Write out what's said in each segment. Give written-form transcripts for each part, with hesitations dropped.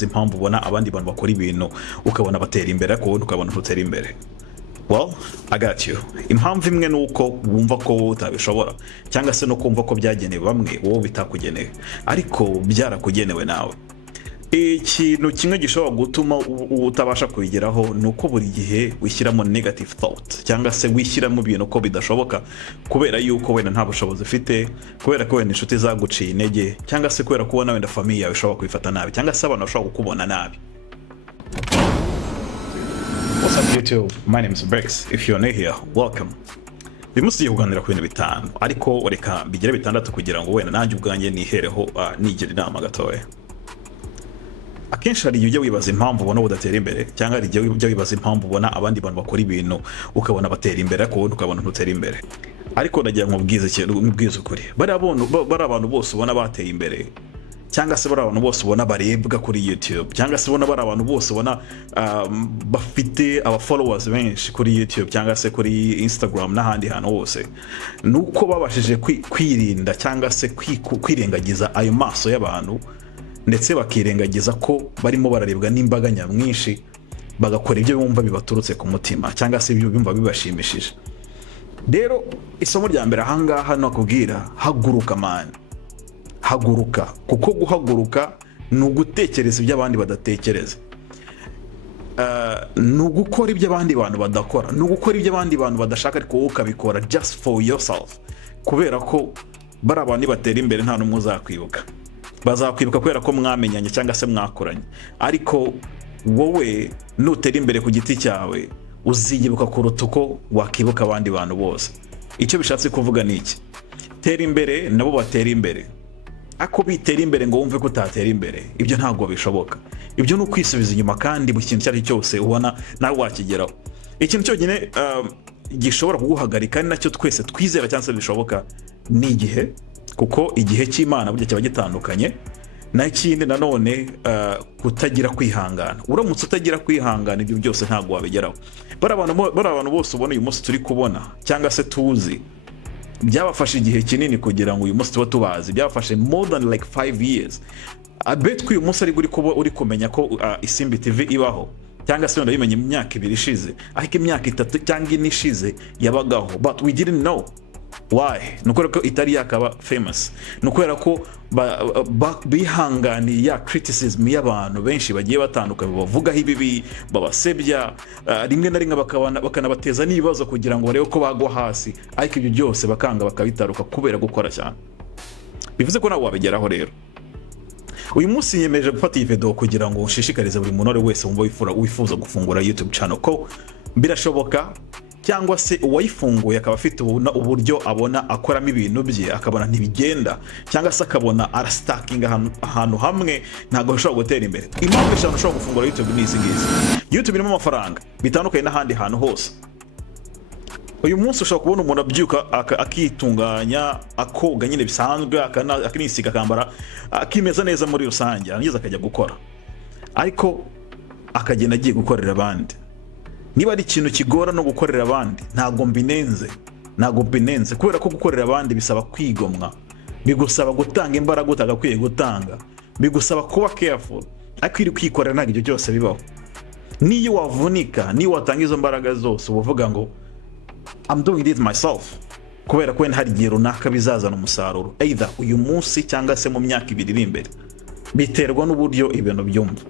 impamvu ubona abandi bantu bakora ibintu ukabona batera imbere ariko wowe ukabona ntutera imbere. Well, I got you. Impamvu imwe nuko wumva ko utabishobora cyangwa se no kumva ko byagenewe bamwe wowe bitakugenewe ariko byarakugenewe nawe. Ikintu kimwe gishobora gutuma utabasha kubigeraho nuko buri gihe wishyiramo negative thought cyangwa se wishyiramo ibintu ko bidashoboka kubera yuko wenda nta bushobozi ufite, kubera ko wenda inshuti zaguciye intege cyangwa se kubera ko wenda family yawe ishobora kwifata nabi cyangwa se abantu bashobora kukubona nabi. What's up YouTube? My name is Brex. If you're new here, welcome. Bimusiye kuganira ku bintu bitanu ariko reka bigire bitandatu kugira ngo wenda nanjye ubwanjye nihereho nigira inama gatoya. Akenshi hari ujya wibaza impamvu ubona udatera imbere cyangwa hari ujya wibaza impamvu ubona abandi bantu bakora ibintu ukabona batera imbere ariko wowe ukabona ntutera imbere. Ariko nagira ngo mbwize ukuri. Bari abantu bose ubona bateye imbere cyangwa se bari abantu bose ubona barebwa kuri YouTube cyangwa se bari abantu bose ubona bafite aba followers benshi kuri YouTube cyangwa se kuri Instagram n'ahandi hantu hose, nuko babashije kwirinda cyangwa se kwirengagiza ayo maso y'abantu ndetse bakirengagiza ko barimo bararebwa n'imbaga nyamwinshi bagakora ibyo bumva bibaturutse ku mutima cyangwa se ibyo bumva bibashimishije. Rero isomo rya mbere ahangaha no kubwira haguruka man. Haguruka, kuko guhaguruka ni ugutekereza ibyo abandi badatekereza. Ni ugukora ibyo abandi bantu badakora, ni ugukora ibyo abandi bantu badashaka ariko wowe ukabikora just for yourself, kubera ko bari abantu batera imbere nta n'umwe uzakwibuka. Bazakwibuka kubera ko mwamenyanye cyangwa se mwakoranye, ariko wowe nutera imbere ku giti cyawe uziyibuka kuruta uko wakibuka abandi bantu bose. Icyo bishatse kuvuga ni iki? Tera imbere nabo batera imbere, ako bitera imbere ngo wumve ko utatera imbere, ibyo ntabwo bishoboka. Ibyo ni ukwisubiza inyuma kandi buri kintu cyari cyose ubona nawe wakigeraho. Ikintu cyonyine gishobora kuguhagarika ni nacyo twese twizera cyangwa se bishoboka ni igihe, kuko igihe cy'Imana burya kiba gitandukanye n'ikindi. Nanone kutagira kwihangana. Uramutse utagira kwihangana ibyo byose ntabwo wabigeraho. Bari abantu bose ubona uyu munsi turi kubona cyangwa se tuzi byabafashe igihe kinini kugira ngo uyu munsi tuba tubazi. Byabafashe more than like 5 years. I bet ko uyu munsi uri kumenya ko Isimbi TV ibaho cyangwa se wenda bimenye imyaka 2 ishize, ariko imyaka 3 cyangwa 4 ishize yabagaho, but we didn't know. Why? Nuko ko itari yakaba famous. Nuko ko bihanganiye ya criticism y'abantu benshi bagiye batandukanye bavuga ibibi, babasebya, rimwe na rimwe bakanabateza n'ibibazo kugira ngo barebe ko bagwa hasi, ariko ibyo byose bakanga bakabitaruka kubera gukora cyane. Bivuze ko nawe wabigeraho rero. Uyu munsi yemeje gufata iyi video kugira ngo ushishikarize buri muntu wese wumva wifuza gufungura YouTube channel ko birashoboka, cyangwa se uwayifunguye akaba afite uburyo abona akoramo ibintu bye akabona ntibigenda cyangwa se akabona arastaking ahantu hamwe ntago ashobora gutera imbere. Impamvu eshanu ushobora gufungura YouTube ni izi ngizi. YouTube irimo amafaranga bitandukanye n'ahandi hantu hose. Uyu munsi ushobora kubona umuntu abyuka akitunganya, akoga nyine bisanzwe, akinisiga akambara, akimeza neza muri rusange, angiza akajya gukora, ariko akagenda agiye gukorera abandi. Niba ari ikintu kigora no gukorera abandi ntago mbinenze kubera ko gukorera abandi bisaba kwigomwa, bigusaba gutanga imbaraga utagakwiye gutanga, bigusaba kuba careful, ariko iri kwikorera ntabwo ibyo byose bibaho. Niyo wavunika, niyo watanga izo mbaraga zose uvuga ngo I'm doing it myself, kubera ko hari igihe runaka bizazana umusaruro either uyu munsi cyangwa se mu myaka 2 iri imbere. Biterwa n'uburyo ibintu byumva.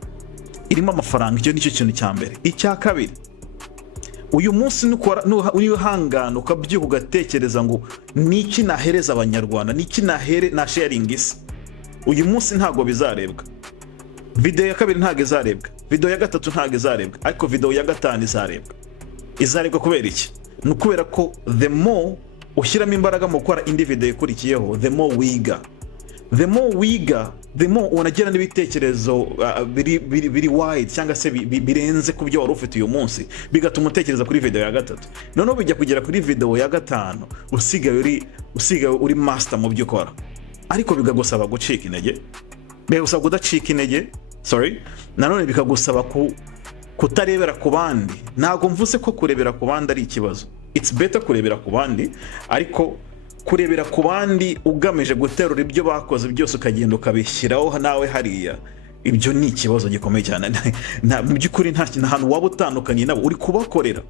Irimo amafaranga, icyo nicyo kintu cya mbere. Icya kabiri, uyu munsi n'uhangana ukabyuka ugatekereza ngo niki nahereza abanyarwanda, niki na sharing isi. Uyu munsi ntago bizarebwa. Video ya kabiri ntago izarebwa, video ya gatatu ntago izarebwa, ariko video ya gatanu izarebwa. Izarebwa kubera iki? Nukubera ko the more ushyiramo imbaraga mu gukora indi video ikurikiyeho, the more wiga. The more unagera n'ibitekerezo biri wide cyangwa se birenze ku byo wari ufite uyu munsi, bigatuma utekereza kuri video ya gatatu. Noneho bijya kugera kuri video ya gatanu usigaye uri master mu byo ukora, ariko bikagusaba gucika intege. Bigusaba kudacika intege, nanone bikagusaba kutarebera ku bandi. Ntago mvuze ko kurebera ku bandi ari ikibazo. It's better kurebera ku bandi, ariko kurebera ku bandi ugamije guterura ibyo bakoze byose ukagenda ukabishyiraho nawe hariya ibyo ni ikibazo gikomeye cyane. Mu by'ukuri nta hantu waba utandukanye nabo, uri kubakorera,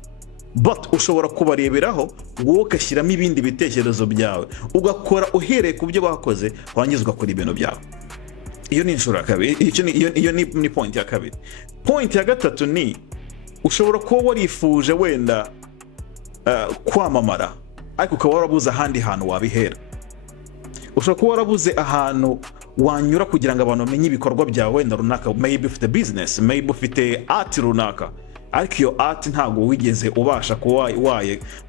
but ushobora kubareberaho wowe ugashyiramo ibindi bitekerezo byawe, ugakora uhereye ku byo bakoze, warangiza ugakora ibintu byawe. Iyo ni inshuro ya kabiri. Iyo ni point ya kabiri. Point ya gatatu ni ushobora kuba warifuje wenda kwamamara, ariko ukaba warabuze ahandi hantu wabihera. Ushobora kuba warabuze ahantu wanyura kugira ngo abantu bamenye ibikorwa byawe wenda runaka. Maybe ufite business, maybe ufite art runaka, ariko iyo art ntabwo wigeze ubasha kuba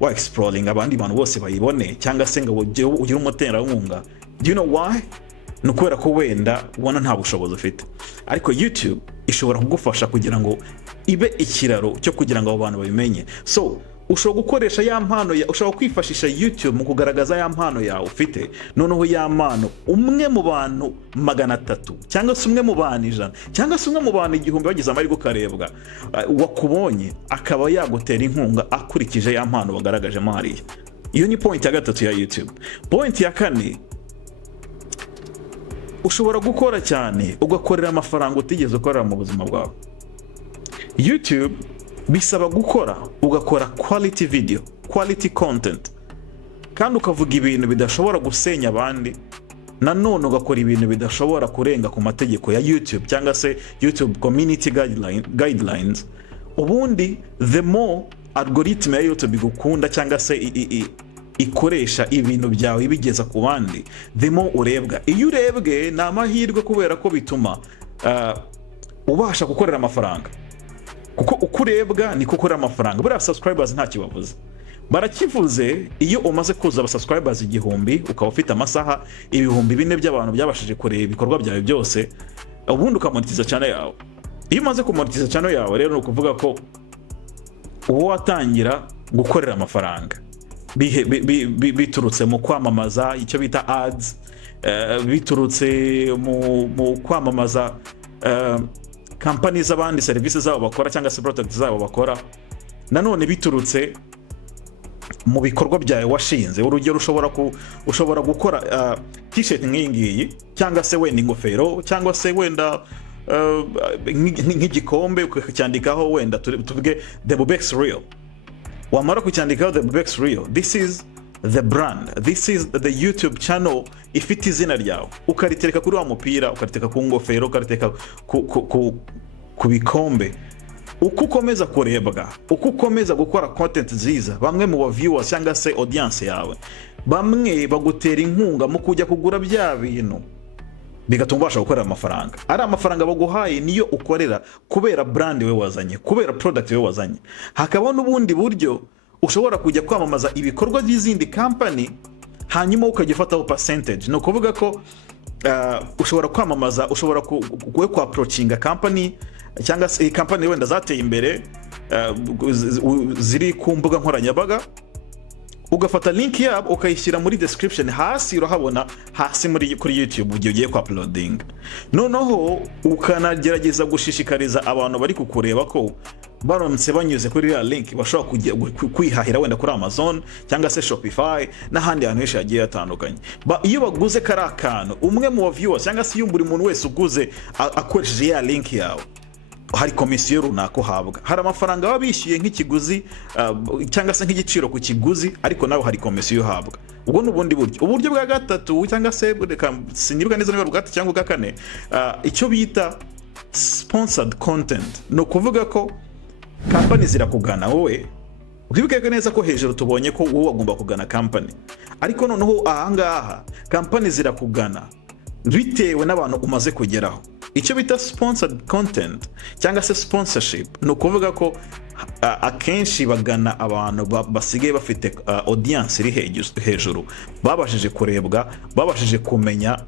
wa exploring abandi bantu bose bayibone, cyangwa se ngo ugire umuterankunga. Do you know why? Ni ukubera ko wenda ubona nta bushobozi ufite. Ariko YouTube ishobora kugufasha kugira ngo ibe ikiraro cyo kugira ngo abo bantu babimenye. So ushobora gukoresha ya mpano, ushobora kwifashisha YouTube mu kugaragaza ya mpano yawe ufite, noneho ya mpano umwe mu bantu 300 cyangwa se umwe mu bantu 100 cyangwa se umwe mu bantu 1000 bagize amahirwe ukarebwa, wakubonye akaba yagutera inkunga akurikije ya mpano bagaragajemo hariya. Iyo ni point ya gatatu ya YouTube. Point ya kane, ushobora gukora cyane ugakorera amafaranga utigeze ukorera mu buzima bwawe. YouTube bisaba gukora, ugakora quality video, quality content, kandi ukavuga ibintu bidashobora gusenya abandi, nanone ugakora ibintu bidashobora kurenga ku mategeko ya YouTube cyangwa se YouTube community guidelines. Ubundi the more algorithm ya YouTube igukunda cyangwa se ikoresha ibintu byawe ibigeza ku bandi, the more urebwa. Iyo urebwe ni amahirwe kubera ko bituma ubasha gukorera amafaranga, kuko ukurebwa ni gukorera amafaranga. Buriya subscribers nta kibavuze, barakivuze iyo umaze kuza aba subscribers 1000 ukaba ufite amasaha 4000 by'abantu byabashije kureba ibikorwa byawe byose, ubundi ukamonetiza channel yawe. Iyo umaze kumonetiza channel yawe rero ni ukuvuga ko uwo watangira gukorera amafaranga biturutse mu kwamamaza, icyo bita ads, biturutse mu kwamamaza company z'abandi, services zabo bakora cyangwa se products zabo bakora, nanone biturutse mu bikorwa byawe washinze. Urugero ushobora gukora t-shirt nk'iyingiyi, cyangwa se wenda ingofero, cyangwa se wenda nk'igikombe ukacyandikaho wenda tuvuge the Bubex Real. Wamara kucyandikaho the Bubex Real, this is the brand, this is the YouTube channel ifite izina ryawe, ukaritereka kuri wa mupira, ukaritereka ku ngofero, ukaritereka ku bikombe. Uko ukomeza kurebwa, uko ukomeza gukora content nziza, bamwe mu viewers cyangwa se audience yawe, bamwe bagutera inkunga mu kujya kugura bya bintu, bigatuma ubasha gukorera amafaranga. Ari amafaranga baguhaye niyo ukorera kubera brand we wazanye, kubera product we wazanye. Hakaba n'ubundi buryo ushobora kujya kwamamaza ibikorwa by'izindi company, hanyuma ukagifataho percentage. No kuvuga ko ushobora kwamamaza, ushobora ku approachinga company cyangwa se company wenda zateye imbere, ziri ku mbuga nkoranyambaga, ugafata link yabo ukayishyira muri description hasi, urahabona hasi kuri YouTube ugiye ku uploading. Noneho ukanagerageza gushishikariza abantu bari kukureba ko baronse banyuze kuri ya link bashobora kujya kwihahira wenda kuri Amazon cyangwa se Shopify n'ahandi hantu henshi hagiye hatandukanye. Iyo baguze karakantu, umwe mu viewers cyangwa se buri muntu wese uguze akoresheje ya link yawe, hari komisiyo runaka uhabwa. Hari amafaranga baba bishyuye nk'ikiguzi cyangwa se nk'igiciro ku kiguzi, ariko nawe hari komisiyo uhabwa. Ubwo n'ubundi buryo. Uburyo bwa gatatu cyangwa se sinibuka neza niba bwa gatatu cyangwa bwa kane, icyo bita sponsored content. No kuvuga ko company zirakugana wowe, ukibuke neza ko hejuru tubonye ko wowe wagomba kugana company, ariko noneho ahangaha company zirakugana bitewe n'abantu umaze kugeraho. Icyo bita sponsored content cyangwa se sponsorship, no kuvuga ko akenshi bagana abantu basigaye bafite audience iri hejuru, babashije kurebwa, babashije kumenya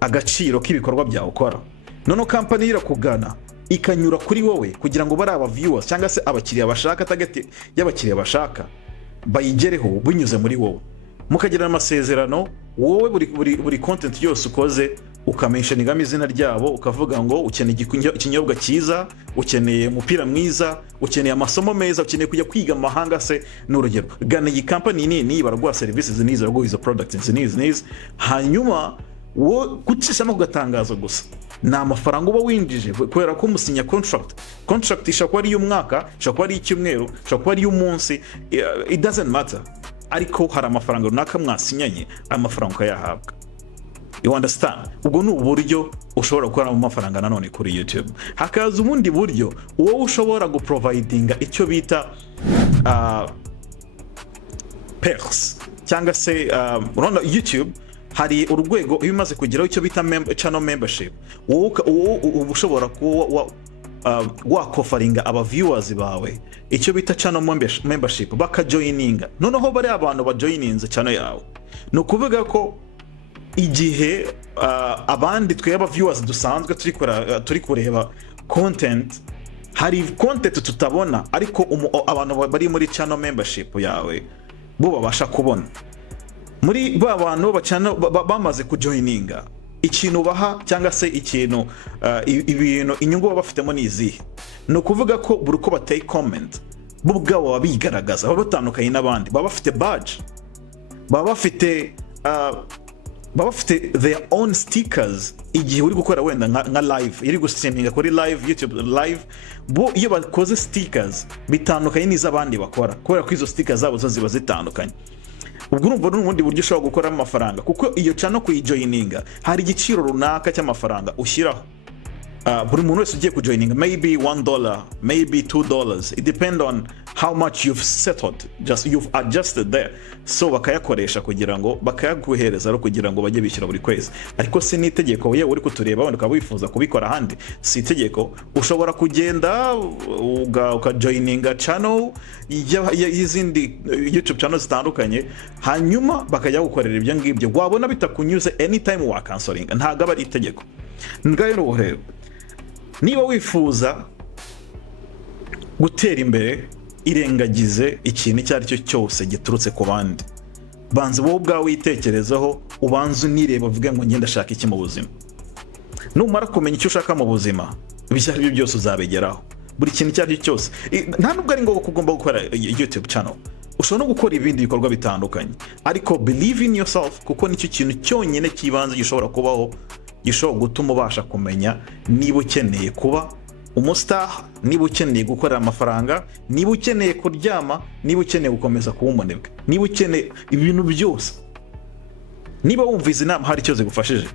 agaciro k'ibikorwa byawe ukora. Noneho company irakugana ikanyura kuri wowe kugira ngo bari aba viewers cyangwa se abakiriya bashaka, target y'abakiriya bashaka bayigereho binyuze muri wowe, mukagirana amasezerano. Wowe buri content yose ukoze ukamentioninga izina ryabo, ukavuga ngo ukeneye ikinyobwa cyiza, ukeneye umupira mwiza, ukeneye amasomo meza, ukeneye kujya kwiga amahanga se, n'urugero gana iyi company nini baraguha services n'izi, baraguha izo products n'izi, hanyuma wo gucishamo kugatangazo gusa ni amafaranga uba winjije kubera ko musinya contract ishobora kuba ari iy'umwaka, ishobora kuba ari iy'icyumweru, ishobora kuba ari iy'umunsi, it doesn't matter, ariko hari amafaranga runaka mwasinyanye, amafaranga ukayahabwa. You understand? Ubwo ni uburyo ushobora gukoramo amafaranga nanone kuri YouTube. Hakaza ubundi buryo wowe ushobora guprovidinga icyo bita perks, cyangwa se urabona YouTube hari urwego iyo umaze kugeraho icyo bita channel membership, wowe ushobora kuba wakofaringa aba viewers bawe icyo bita channel membership, bakajoininga. Noneho bari abantu bajoininze channel yawe, ni ukuvuga ko igihe abandi twe aba viewers dusanzwe turi kureba content, hari content tutabona, ariko abantu bari muri channel membership yawe bo babasha kubona. Muri ba bantu bamaze kujoininga, ikintu baha cyangwa se ikintu ibintu inyungu baba bafitemo ni izihe? Ni ukuvuga ko buri uko bateye comment bo ubwabo baba bigaragaza, baba batandukanye n'abandi, baba bafite badge, baba bafite their own stickers. Igihe uri gukora wenda nka live, iri gustreaminga kuri live YouTube live, bo iyo bakoze stickers bitandukanye n'iz'abandi bakora, kubera ko izo stickers zabo zo ziba zitandukanye. Ubwo urumva n'ubundi buryo ushobora gukoramo amafaranga, kuko iyo channel kuyijoininga hari igiciro runaka cy'amafaranga ushyiraho. Buri muntu wese ugiye kujoininga, maybe $1, maybe $2, it depend on how much you've settled, you've adjusted there. So bakayakoresha kugira ngo bakayaguhereza ro kugira ngo bajye bishyura buri kwezi. Ariko si n'itegeko yewe uri kutureba wenda ukaba wifuza kubikora ahandi, si itegeko. Ushobora kugenda ukajoininga channel y'izindi YouTube channel zitandukanye, hanyuma bakajya gukorera ibyo ngibyo. Wabona bitakunyuze anytime wakansoringa, ntago aba ari itegeko. Ngayo n'ubuhero, niba wifuza gutera imbere, irengagize ikintu icyo ari cyo cyose giturutse ku bandi. Banza wowe ubwawe witekerezaho, ubanze unireba uvuge ngo ngenda shaka iki mu buzima. Numara kumenya icyo ushaka mu buzima, ibyo ari byo byose uzabigeraho. Buri kintu icyo ari cyo cyose, nta nubwo ari ngombwa kugomba gukora YouTube channel, ushobora no gukora ibindi bikorwa bitandukanye, ariko believe in yourself, kuko nicyo kintu cyonyine kibanze gishobora kubaho, gishobora gutuma ubasha kumenya niba ukeneye kuba umustar, niba ukeneye gukorera amafaranga, niba ukeneye kuryama, niba ukeneye gukomeza kuba umunebwe, niba ukeneye ibintu byose. Niba wumva izi nama hari icyo zigufashije,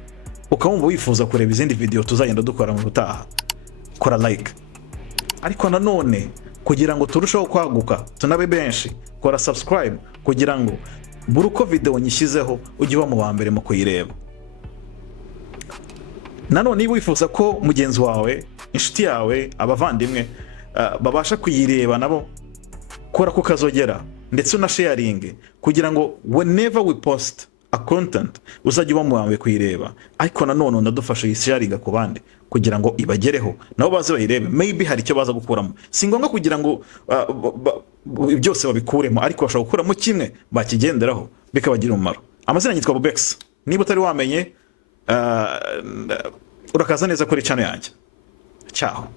ukabumva wifuza kureba izindi video tuzagenda dukora mu gutaha, kora like. Ariko nanone kugira ngo turusheho kwaguka tunabe benshi, kora subscribe kugira ngo buri uko video nyishyizeho ujye uba mu wa mbere mu kuyireba. Nanone niba wifuza ko mugenzi wawe, inshuti yawe, abavandimwe babasha kuyireba nabo, kora ko kazogera ndetse unasharinge kugira ngo whenever we post a content uzajya uba mu wawe kuyireba. Ariko nanone unadufasha yisharinga ku bandi kugira ngo ibagereho nabo baze bayirebe, maybe hari icyo baza gukuramo. Si ngombwa kugira ngo byose babikuremo, ariko bashobora gukuramo kimwe bakigenderaho bikabagira umumaro. Amazina yitwa Bobex, niba utari wamenye urakaza neza kuri channel yanjye. Ciao.